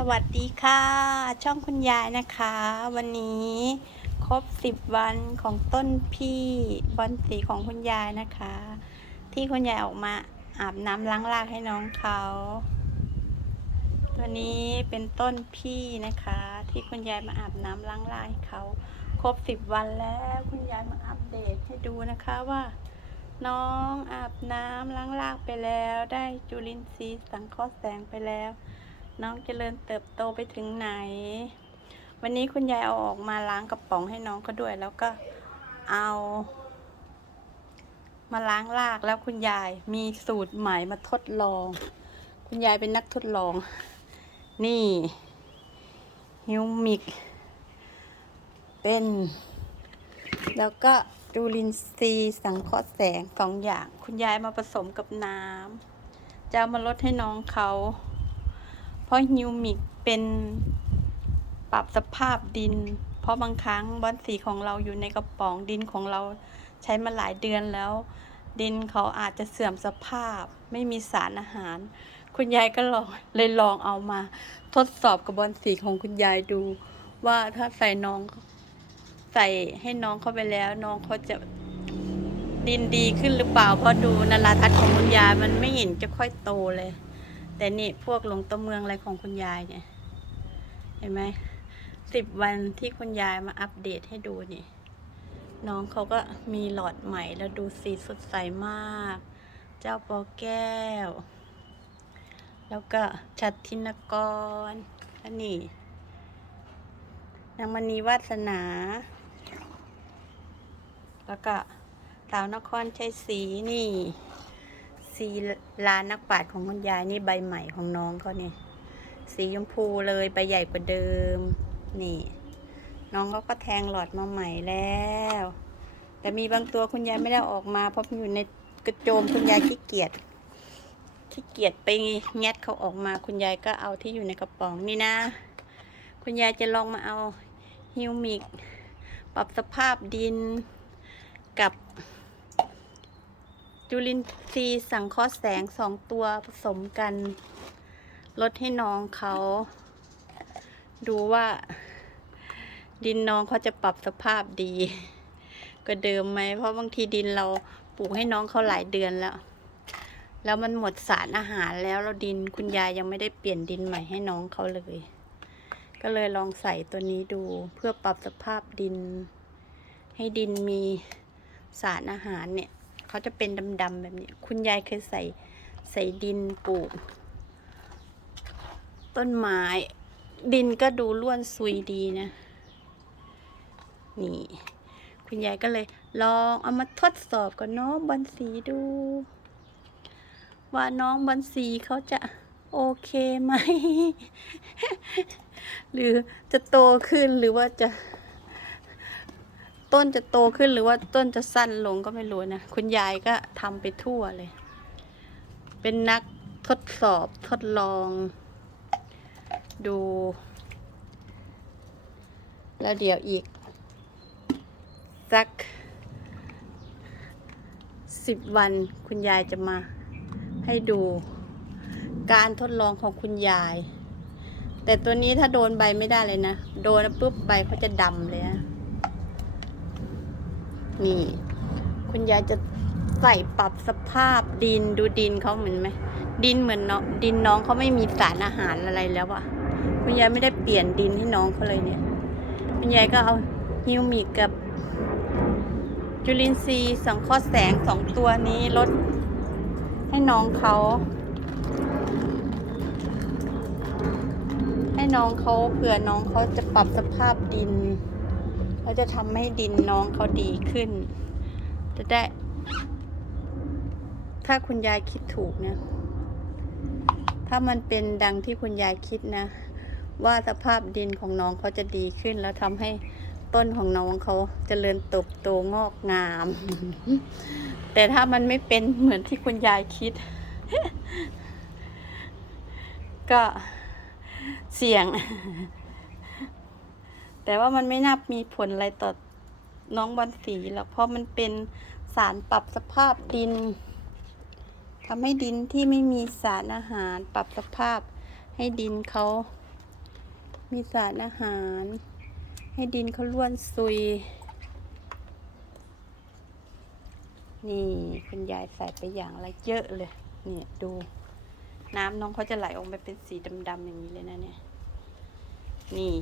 สวัสดีค่ะ ช่องคุณยายนะคะ วันนี้ครบสิบวันของต้นพี่บอลสีของคุณยายนะคะ ที่คุณยายออกมาอาบน้ำล้างรากให้น้องเขาตัวนี้เป็นต้นพี่นะคะ ที่คุณยายมาอาบน้ำล้างรากให้เขาครบสิบวันแล้วคุณยายมาอัปเดตให้ดูนะคะว่า น้องอาบน้ำล้างรากไปแล้ว ได้จุลินทรีย์สังเคราะห์แสงไปแล้ว น้องเจริญเติบโตไปถึงไหน วันนี้คุณยายเอาออกมาล้างกระป๋องให้น้องเขาด้วย แล้วก็เอา มาล้างรากแล้วคุณยายมีสูตรใหม่มาทดลอง คุณยายเป็นนักทดลอง นี่ฮิวมิก เป็น แล้วก็จูลินทรีสังเคราะห์แสงสองอย่าง คุณยายมาผสมกับน้ำจะมาลดให้น้องเขา เพราะฮิวมิกเป็นปรับสภาพดิน เพราะบางครั้งบอนสีของเราอยู่ในกระป๋องดินของเราใช้มาหลายเดือนแล้ว ดินเขาอาจจะเสื่อมสภาพ ไม่มีสารอาหาร คุณยายก็ลองเลยลองเอามา ทดสอบกับบอนสีของคุณยายดู ว่าถ้าใส่น้อง ใส่ให้น้องเข้าไปแล้ว น้องเขาจะดินดีขึ้นหรือเปล่าเพราะดูนาราทัศน์ของคุณยายมันไม่เห็นจะค่อยโตเลย แต่นี่พวกหลงตัวเมืองอะไรของคุณยายเนี่ย เห็นไหมสิบวันที่คุณยายมาอัปเดตให้ดูนี่ น้องเขาก็มีหลอดใหม่แล้วดูสีสดใสมาก เจ้าปอแก้ว แล้วก็ชัดทินกรอันนี้นางมณีวาสนา แล้วก็สาวนครชัยศรีนี่ สีลานนักปาชญ์ของคุณยายนี่ใบใหม่ของน้องเขาเนี่ยสีชมพูเลยใบใหญ่กว่าเดิม นี่ น้องเขาก็แทงหลอดมาใหม่แล้ว แต่มีบางตัวคุณยายไม่ได้ออกมาเพราะอยู่ในกระโจมคุณยายขี้เกียจขี้เกียจไปแงะเขาออกมาคุณยายก็เอาที่อยู่ในกระป๋องนี่นะ คุณยายจะลองมาเอาฮิวมิก ปรับสภาพดินกับ จุลินทรีย์สังเคราะห์แสงสองตัวผสมกัน ลดให้น้องเขา ดูว่า ดินน้องเขาจะปรับสภาพดีกว่าเดิมไหม เพราะบางทีดินเราปลูกให้น้องเขาหลายเดือนแล้ว แล้วมันหมดสารอาหารแล้วเราดินคุณยายยังไม่ได้เปลี่ยนดินใหม่ให้น้องเขาเลย ก็เลยลองใส่ตัวนี้ดูเพื่อปรับสภาพดิน ให้ดินมีสารอาหารเนี่ย เขาจะเป็นดำๆแบบนี้ คุณยายเคยใส่ใส่ดินปลูก ต้นไม้ ดินก็ดูร่วนซุยดีนะ นี่ คุณยายก็เลย ลองเอามาทดสอบกับน้องบอลสีดู ว่าน้องบอลสีเขาจะโอเคไหม หรือจะโตขึ้นหรือว่าจะ ต้นจะโตขึ้นหรือว่าต้นจะสั้นลงก็ไม่รู้นะ คุณยายก็ทำไปทั่วเลย เป็นนักทดสอบทดลอง ดู แล้วเดี๋ยวอีก สักสิบวันคุณยายจะมาให้ดู การทดลองของคุณยาย แต่ตัวนี้ถ้าโดนใบไม่ได้เลยนะ โดนแล้วปุ๊บใบเขาจะดำเลยนะ นี่ คุณยายจะใส่ปรับสภาพดินดูดินเขาเหมือนไหมดินเหมือนเนาะดินน้องเขาไม่มีสารอาหารอะไรแล้วอะคุณยายไม่ได้เปลี่ยนดินให้น้องเขาเลยเนี่ย คุณยายก็เอาฮิวมิกกับ จุลินทรีย์สังเคราะห์แสงสองตัวนี้ลดให้น้องเขาให้น้องเขาเผื่อน้องเขาจะปรับสภาพดิน เขาจะทำให้ดินน้องเขาดีขึ้น จะได้ ถ้าคุณยายคิดถูกนะ ถ้ามันเป็นดังที่คุณยายคิดนะ ว่าสภาพดินของน้องเขาจะดีขึ้น แล้วทำให้ต้นของน้องเขาจเจริญเติบโตงอกงาม แต่ถ้ามันไม่เป็นเหมือนที่คุณยายคิด ก็เสี่ยง แต่ว่ามันไม่นับมีผลอะไรต่อน้องบอลสีหรอกเพราะมันเป็นสารปรับสภาพดินทำให้ดินที่ไม่มีสารอาหารปรับสภาพ ให้ดินเขามีสารอาหาร ให้ดินเขาล้วนซุย นี่คุณยายใส่ไปอย่างละเยอะเลยเนี่ยดู น้ำน้องเขาจะไหลออกมาเป็นสีดำๆอย่างนี้เลยนะเนี่ย นี่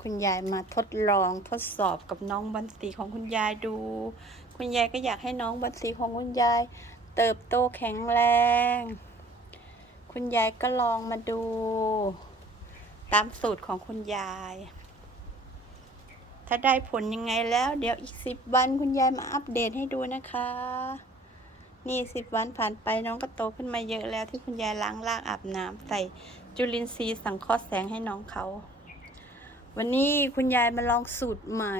คุณยายมาทดลองทดสอบกับน้องบันสีของคุณยายดู คุณยายก็อยากให้น้องบันสีของคุณยาย เติบโตแข็งแรง คุณยายก็ลองมาดู ตามสูตรของคุณยาย ถ้าได้ผลยังไงแล้ว เดี๋ยวอีกสิบวันคุณยายมาอัปเดตให้ดูนะคะ นี่สิบวันผ่านไปน้องก็โตขึ้นมาเยอะแล้วที่คุณยายล้างรากอาบน้ำใส่จุลินทรีย์สังเคราะห์แสงให้น้องเขา วันนี้คุณยายมาลองสูตรใหม่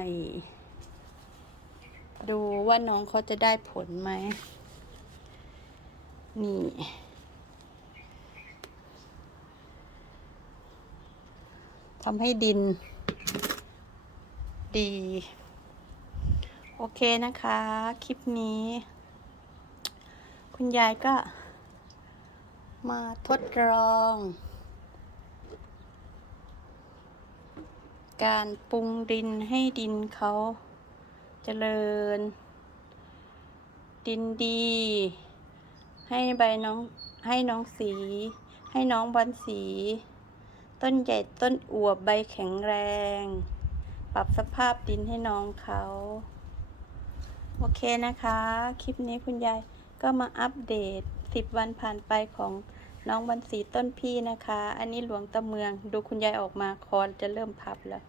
ดูว่าน้องเขาจะได้ผลไหม นี่ ทำให้ดิน ดี โอเคนะคะ คลิปนี้ คุณยายก็มาทดลอง การปรุงดินให้ดินเขาเจริญ ดินดี ให้ใบน้องให้น้องสี ให้น้องบอลสี ต้นใหญ่ต้นอวบใบแข็งแรง ปรับสภาพดินให้น้องเขา โอเคนะคะ คลิปนี้คุณยายก็มาอัปเดต 10 วันผ่านไปของน้องบรรสีต้นพี่นะคะ อันนี้หลวงตะเมือง ดูคุณยายออกมาคอนจะเริ่มพับแล้ว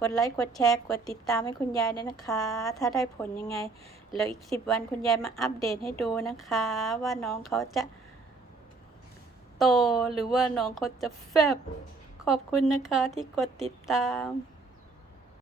กดไลค์กดแชร์กดติดตามให้คุณยายด้วยนะคะ ถ้าได้ผลยังไงเหลืออีกสิบวันคุณยายมาอัปเดตให้ดูนะคะ ว่าน้องเขาจะโตหรือว่าน้องเขาจะแฟบขอบคุณนะคะที่กดติดตาม